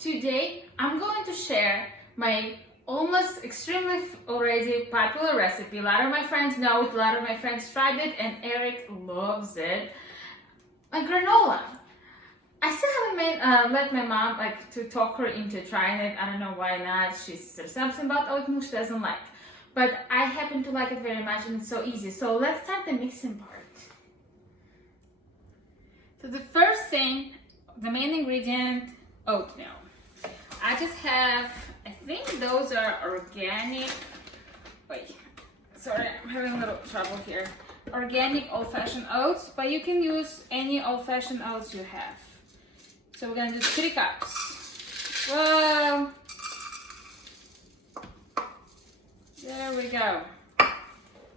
Today I'm going to share my almost extremely already popular recipe. A lot of my friends know it, a lot of my friends tried it, and Eric loves it. My granola. I still haven't let my mom to talk her into trying it. I don't know why not. There's something about oatmeal she doesn't like. But I happen to like it very much and it's so easy. So let's start the mixing part. So the first thing, the main ingredient, oatmeal. I just have, I think those are organic, wait, sorry, I'm having a little trouble here. Organic old-fashioned oats, but you can use any old-fashioned oats you have. So we're gonna do 3 cups. Whoa! There we go.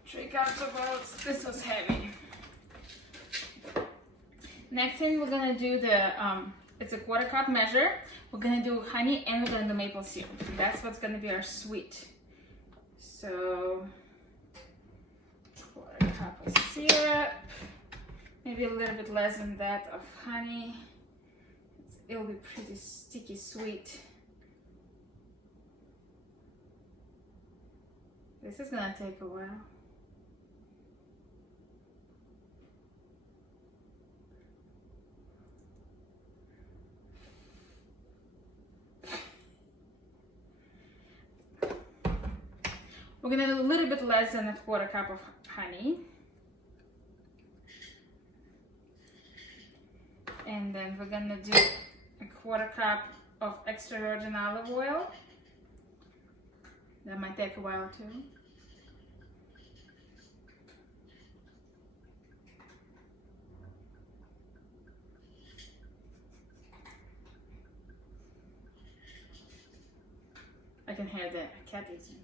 3 cups of oats. This was heavy. Next thing we're gonna do it's a 1/4 cup measure. We're gonna do honey and we're gonna do maple syrup. That's what's gonna be our sweet. So 1/4 cup of syrup, maybe a little bit less than that of honey. It'll be pretty sticky sweet. This is gonna take a while. We're gonna do a little bit less than a 1/4 cup of honey. And then we're gonna do a 1/4 cup of extra virgin olive oil. That might take a while too. I can hear the cat eating.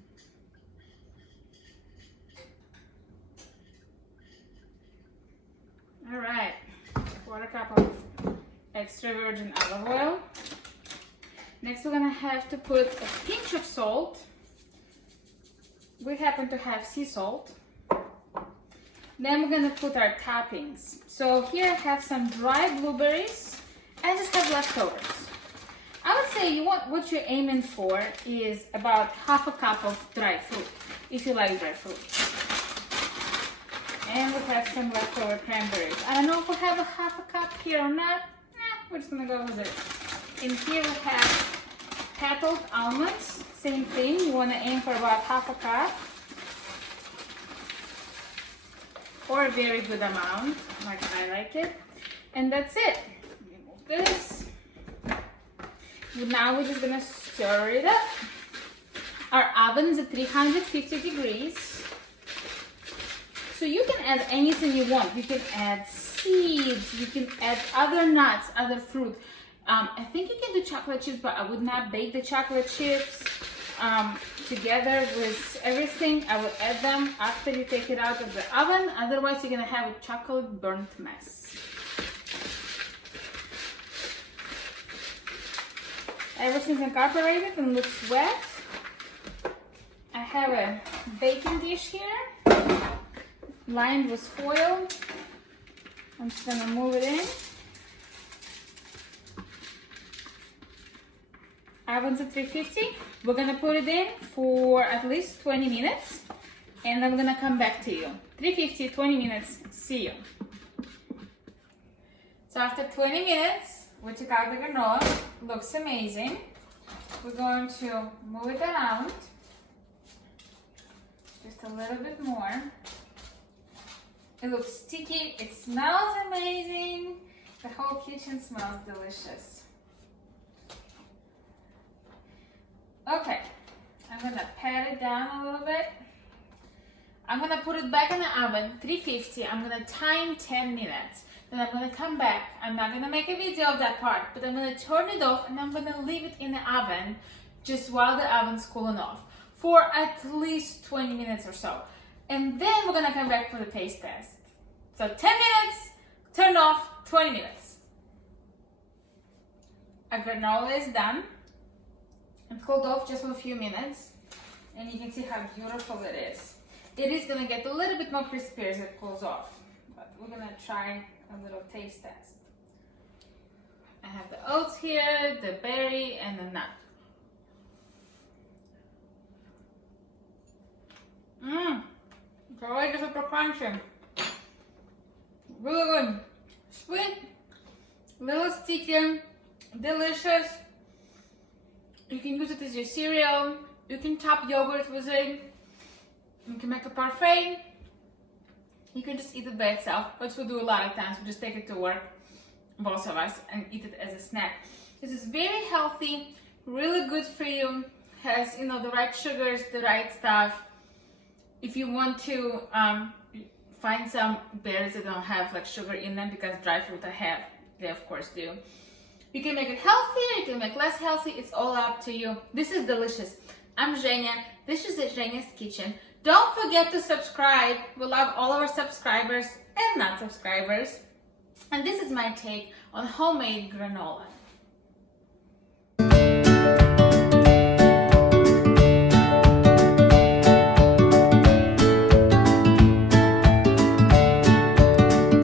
All right, 1/4 cup of extra virgin olive oil. Next, we're gonna have to put a pinch of salt. We happen to have sea salt. Then we're gonna put our toppings. So here I have some dry blueberries. I just have leftovers. I would say what you're aiming for is about 1/2 cup of dry fruit, if you like dry fruit. And we have some leftover cranberries. I don't know if we have a 1/2 cup here or not. We're just gonna go with it. In here we have petaled almonds. Same thing, you wanna aim for about 1/2 cup. Or a very good amount, like I like it. And that's it. Remove this. Now we're just gonna stir it up. Our oven is at 350 degrees. So you can add anything you want. You can add seeds, you can add other nuts, other fruit. I think you can do chocolate chips, but I would not bake the chocolate chips together with everything. I would add them after you take it out of the oven. Otherwise, you're gonna have a chocolate burnt mess. Everything's incorporated and looks wet. I have a baking dish here, lined with foil. I'm just gonna move it in. Oven's at 350. We're gonna put it in for at least 20 minutes and I'm gonna come back to you. 350, 20 minutes, see you. So after 20 minutes, we took out the granola. Looks amazing. We're going to move it around just a little bit more. It looks sticky, it smells amazing. The whole kitchen smells delicious. Okay, I'm gonna pat it down a little bit. I'm gonna put it back in the oven, 350. I'm gonna time 10 minutes. Then I'm gonna come back. I'm not gonna make a video of that part, but I'm gonna turn it off and I'm gonna leave it in the oven just while the oven's cooling off for at least 20 minutes or so. And then we're gonna come back for the taste test. So 10 minutes, turn off, 20 minutes. Our granola is done. It cooled off just for a few minutes. And you can see how beautiful it is. It is gonna get a little bit more crispy as it cools off. But we're gonna try a little taste test. I I have the oats here, the berry, and the nut. It's already super crunchy. Really good. Sweet, little sticky, delicious. You can use it as your cereal. You can top yogurt with it. You can make a parfait. You can just eat it by itself, which we do a lot of times. We just take it to work, both of us, and eat it as a snack. This is very healthy, really good for you. Has, you know, the right sugars, the right stuff. If you want to find some berries that don't have like sugar in them, because dry fruit they of course do. You can make it healthier, you can make less healthy, it's all up to you. This is delicious. I'm Zhenya, this is Zhenya's Kitchen. Don't forget to subscribe. We love all our subscribers and not subscribers. And this is my take on homemade granola.